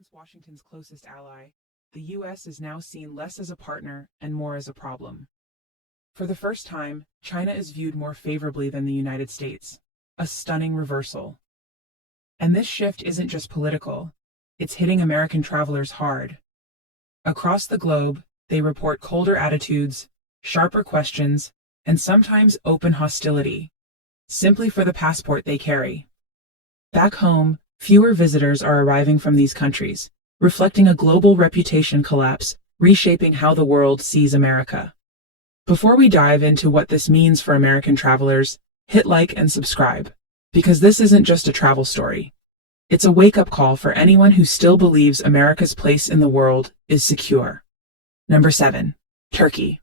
Once Washington's closest ally, the U.S. is now seen less as a partner and more as a problem. For the first time, China is viewed more favorably than the United States, a stunning reversal. And this shift isn't just political, it's hitting American travelers hard. Across the globe, they report colder attitudes, sharper questions, and sometimes open hostility, simply for the passport they carry. Back home, fewer visitors are arriving from these countries, reflecting a global reputation collapse, reshaping how the world sees America. Before we dive into what this means for American travelers, hit like and subscribe, because this isn't just a travel story. It's a wake-up call for anyone who still believes America's place in the world is secure. Number 7. Turkey.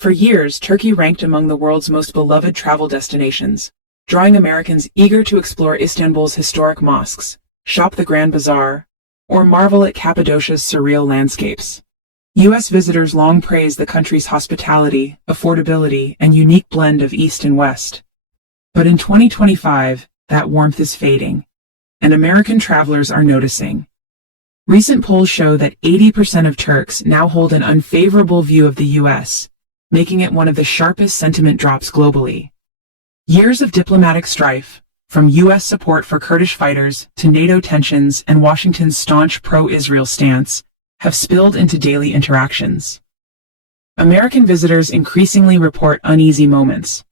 For years, Turkey ranked among the world's most beloved travel destinations, drawing Americans eager to explore Istanbul's historic mosques, shop the Grand Bazaar, or marvel at Cappadocia's surreal landscapes. U.S. visitors long praised the country's hospitality, affordability, and unique blend of East and West. But in 2025, that warmth is fading, and American travelers are noticing. Recent polls show that 80% of Turks now hold an unfavorable view of the U.S., making it one of the sharpest sentiment drops globally. Years of diplomatic strife, from U.S. support for Kurdish fighters to NATO tensions and Washington's staunch pro-Israel stance, have spilled into daily interactions. American visitors increasingly report uneasy moments.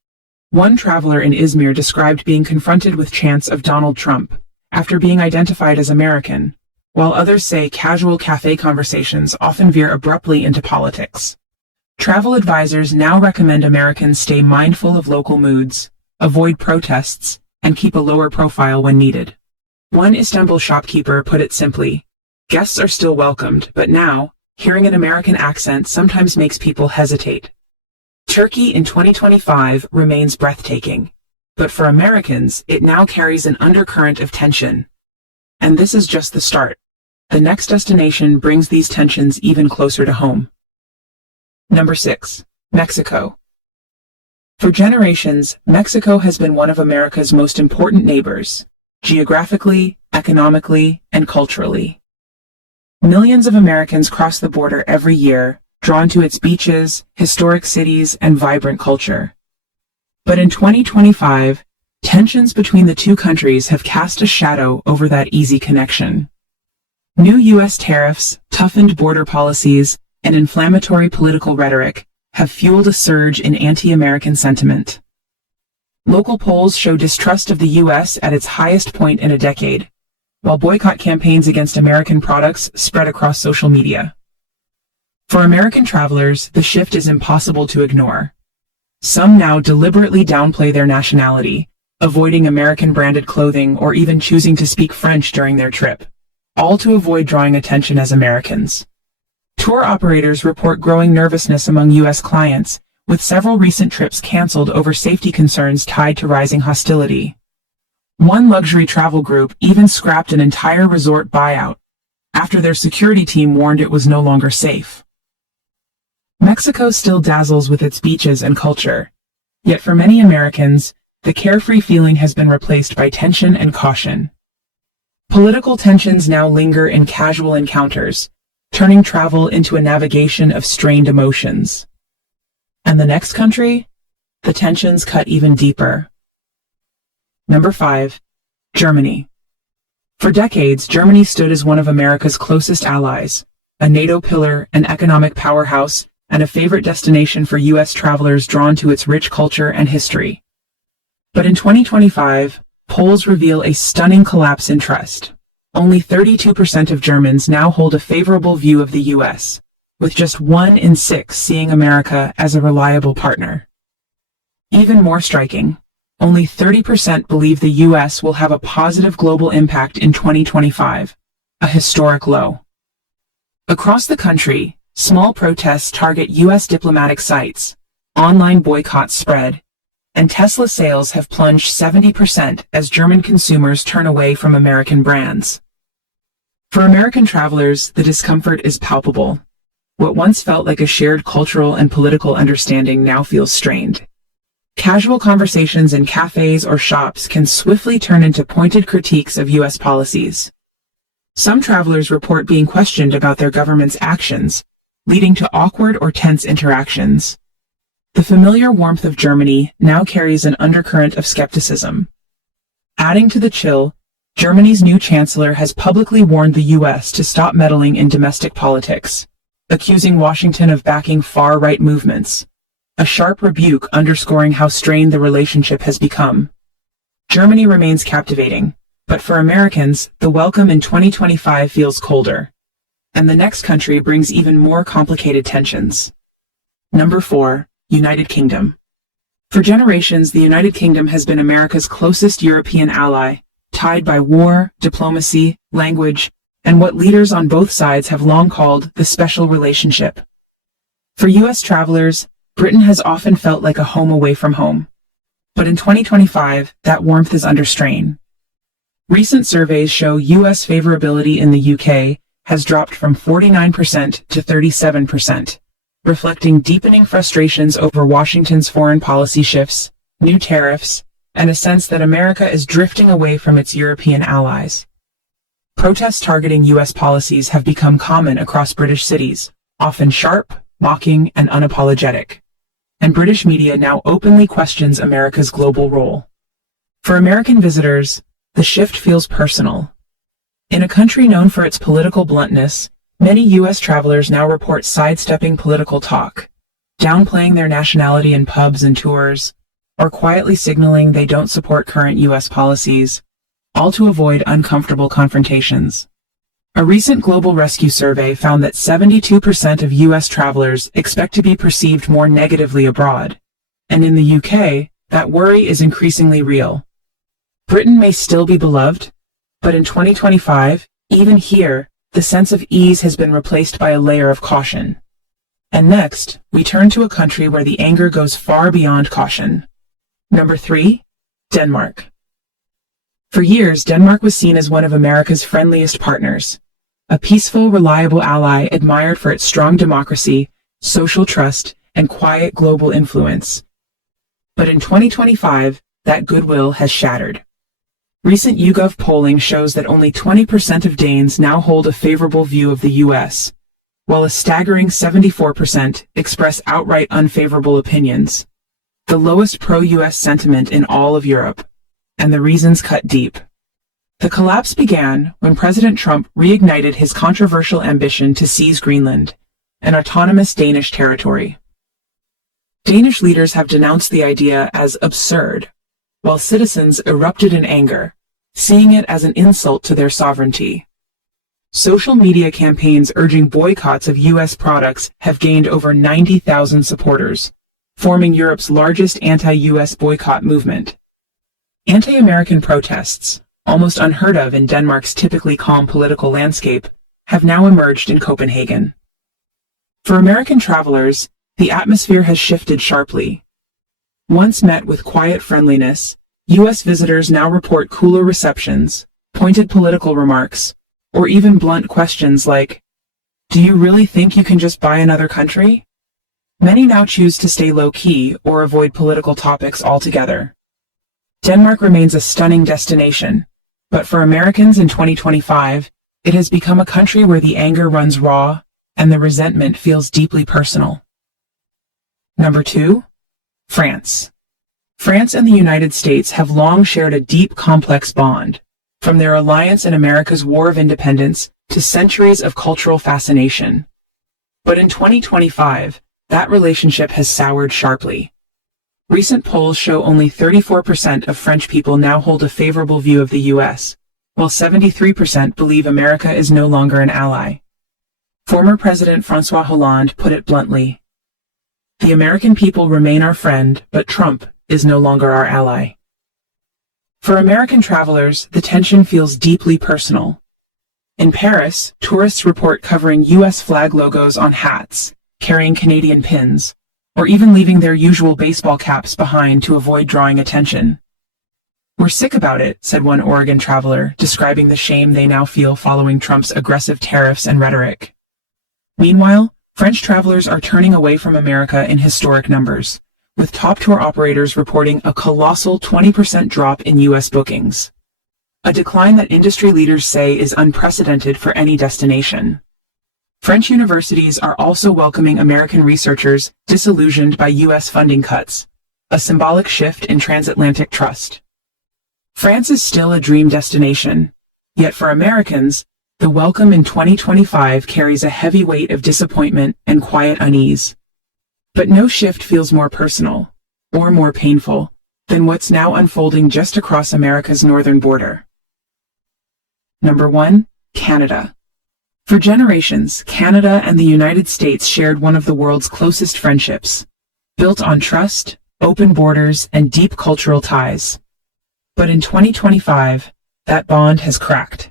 One traveler in Izmir described being confronted with chants of Donald Trump after being identified as American, while others say casual cafe conversations often veer abruptly into politics. Travel advisors now recommend Americans stay mindful of local moods, avoid protests, and keep a lower profile when needed. One Istanbul shopkeeper put it simply, "Guests are still welcomed, but now, hearing an American accent sometimes makes people hesitate." Turkey in 2025 remains breathtaking, but for Americans, it now carries an undercurrent of tension. And this is just the start. The next destination brings these tensions even closer to home. Number 6. Mexico. For generations, Mexico has been one of America's most important neighbors, geographically, economically, and culturally. Millions of Americans cross the border every year, drawn to its beaches, historic cities, and vibrant culture. But in 2025, tensions between the two countries have cast a shadow over that easy connection. New U.S. tariffs, toughened border policies, and inflammatory political rhetoric have fueled a surge in anti-American sentiment. Local polls show distrust of the U.S. at its highest point in a decade, while boycott campaigns against American products spread across social media. For American travelers, the shift is impossible to ignore. Some now deliberately downplay their nationality, avoiding American-branded clothing or even choosing to speak French during their trip, all to avoid drawing attention as Americans. Tour operators report growing nervousness among U.S. clients, with several recent trips canceled over safety concerns tied to rising hostility. One luxury travel group even scrapped an entire resort buyout after their security team warned it was no longer safe. Mexico still dazzles with its beaches and culture, yet for many Americans, the carefree feeling has been replaced by tension and caution. Political tensions now linger in casual encounters, turning travel into a navigation of strained emotions. And the next country? The tensions cut even deeper. Number 5. Germany. For decades, Germany stood as one of America's closest allies, a NATO pillar, an economic powerhouse, and a favorite destination for U.S. travelers drawn to its rich culture and history. But in 2025, polls reveal a stunning collapse in trust. Only 32% of Germans now hold a favorable view of the U.S., with just 1 in 6 seeing America as a reliable partner. Even more striking, only 30% believe the U.S. will have a positive global impact in 2025, a historic low. Across the country, small protests target U.S. diplomatic sites, online boycotts spread, and Tesla sales have plunged 70% as German consumers turn away from American brands. For American travelers, the discomfort is palpable. What once felt like a shared cultural and political understanding now feels strained. Casual conversations in cafes or shops can swiftly turn into pointed critiques of U.S. policies. Some travelers report being questioned about their government's actions, leading to awkward or tense interactions. The familiar warmth of Germany now carries an undercurrent of skepticism. Adding to the chill, Germany's new chancellor has publicly warned the U.S. to stop meddling in domestic politics, accusing Washington of backing far-right movements, a sharp rebuke underscoring how strained the relationship has become. Germany remains captivating, but for Americans, the welcome in 2025 feels colder, and the next country brings even more complicated tensions. Number 4. United Kingdom. For generations, the United Kingdom has been America's closest European ally, tied by war, diplomacy, language, and what leaders on both sides have long called the special relationship. For U.S. travelers, Britain has often felt like a home away from home. But in 2025, that warmth is under strain. Recent surveys show U.S. favorability in the U.K. has dropped from 49% to 37%, reflecting deepening frustrations over Washington's foreign policy shifts, new tariffs, and a sense that America is drifting away from its European allies. Protests targeting U.S. policies have become common across British cities, often sharp, mocking, and unapologetic. And British media now openly questions America's global role. For American visitors, the shift feels personal. In a country known for its political bluntness, many U.S. travelers now report sidestepping political talk, downplaying their nationality in pubs and tours, or quietly signaling they don't support current U.S. policies, all to avoid uncomfortable confrontations. A recent Global Rescue survey found that 72% of U.S. travelers expect to be perceived more negatively abroad, and in the UK, that worry is increasingly real. Britain may still be beloved, but in 2025, even here, the sense of ease has been replaced by a layer of caution. And next, we turn to a country where the anger goes far beyond caution. Number 3. Denmark. For years, Denmark was seen as one of America's friendliest partners, a peaceful, reliable ally admired for its strong democracy, social trust, and quiet global influence. But in 2025, that goodwill has shattered. Recent YouGov polling shows that only 20% of Danes now hold a favorable view of the U.S., while a staggering 74% express outright unfavorable opinions, the lowest pro-U.S. sentiment in all of Europe, and the reasons cut deep. The collapse began when President Trump reignited his controversial ambition to seize Greenland, an autonomous Danish territory. Danish leaders have denounced the idea as absurd, while citizens erupted in anger, seeing it as an insult to their sovereignty. Social media campaigns urging boycotts of U.S. products have gained over 90,000 supporters, forming Europe's largest anti-U.S. boycott movement. Anti-American protests, almost unheard of in Denmark's typically calm political landscape, have now emerged in Copenhagen. For American travelers, the atmosphere has shifted sharply. Once met with quiet friendliness, U.S. visitors now report cooler receptions, pointed political remarks, or even blunt questions like, "Do you really think you can just buy another country?" Many now choose to stay low-key or avoid political topics altogether. Denmark remains a stunning destination, but for Americans in 2025, it has become a country where the anger runs raw and the resentment feels deeply personal. Number 2. France. France and the United States have long shared a deep, complex bond, from their alliance in America's War of Independence to centuries of cultural fascination. But in 2025, that relationship has soured sharply. Recent polls show only 34% of French people now hold a favorable view of the U.S., while 73% believe America is no longer an ally. Former President François Hollande put it bluntly, "The American people remain our friend, but Trump is no longer our ally." For American travelers, the tension feels deeply personal. In Paris, tourists report covering U.S. flag logos on hats, carrying Canadian pins, or even leaving their usual baseball caps behind to avoid drawing attention. "We're sick about it," said one Oregon traveler, describing the shame they now feel following Trump's aggressive tariffs and rhetoric. Meanwhile, French travelers are turning away from America in historic numbers, with top tour operators reporting a colossal 20% drop in U.S. bookings. a decline that industry leaders say is unprecedented for any destination. French universities are also welcoming American researchers disillusioned by U.S. funding cuts, a symbolic shift in transatlantic trust. France is still a dream destination, yet for Americans, the welcome in 2025 carries a heavy weight of disappointment and quiet unease. But no shift feels more personal, or more painful, than what's now unfolding just across America's northern border. Number 1. Canada. For generations, Canada and the United States shared one of the world's closest friendships, built on trust, open borders, and deep cultural ties. But in 2025, that bond has cracked.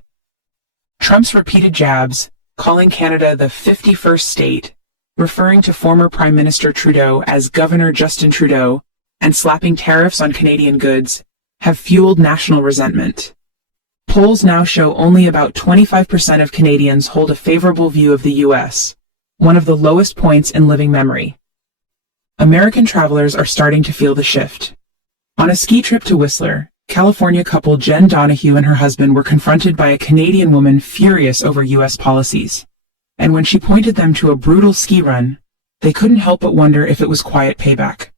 Trump's repeated jabs, calling Canada the 51st state, referring to former Prime Minister Trudeau as Governor Justin Trudeau, and slapping tariffs on Canadian goods, have fueled national resentment. Polls now show only about 25% of Canadians hold a favorable view of the U.S., one of the lowest points in living memory. American travelers are starting to feel the shift. On a ski trip to Whistler, California couple Jen Donahue and her husband were confronted by a Canadian woman furious over U.S. policies. And when she pointed them to a brutal ski run, they couldn't help but wonder if it was quiet payback.